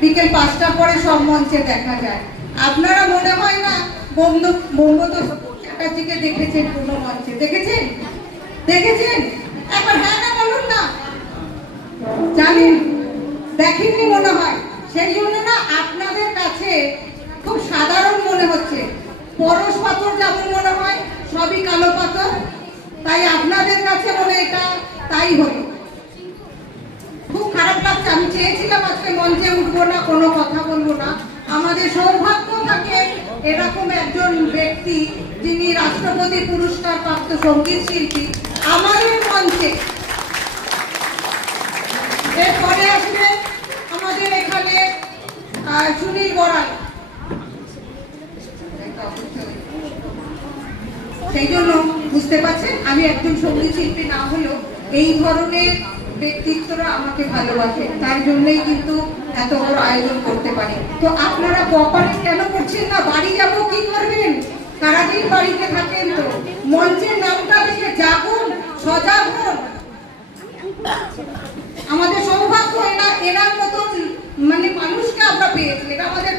বিকেল 5টার পরে সব মঞ্চে দেখা যায়। আপনারা মনে হয় না মমতা চ্যাটার্জিকে দেখেছেন কোনো মঞ্চে? দেখেছেন? দেখেছেন? একবার হ্যাঁ না বলুন না। জানেন, দেখেননি মনে হয়। সেই জন্য না আপনাদের কাছে খুব সাধারণ মনে হচ্ছে। পরশ পাথর যেমন মনে হয়, সবই কালো পাথর, তাই আপনাদের কাছে মনে এটা তাই হলো। খুব খারাপ লাগছে। আমি চেয়েছিলাম আজকে মঞ্চে উঠবো না, কোনো কথা বলবো না। আমাদের সৌভাগ্য থাকে এরকম একজন ব্যক্তি যিনি রাষ্ট্রপতি পুরস্কার প্রাপ্ত সঙ্গীত শিল্পী আমাদের মঞ্চে। এরপরে আসবে আমাদের এখানে সুনীল বড়াই। সেই জন্য বুঝতে পারছেন, আমি একজন সঙ্গীত শিল্পী না হলেও এই ধরনের ব্যক্তিত্বরা আমাকে ভালোবাসে, তার জন্যই কিন্তু এত বড় আয়োজন করতে পারি। তো আপনারা কোঅপারেট কেন করছেন না? বাড়ি যাব কি করবেন? সারাদিন বাড়িতে থাকেন, তো মঞ্চের নামটা দেখে জাগুন, সজাগ হন। আমাদের সৌভাগ্য এনার মতন মানে মানুষকে আমরা পেয়েছি, এটা আমাদের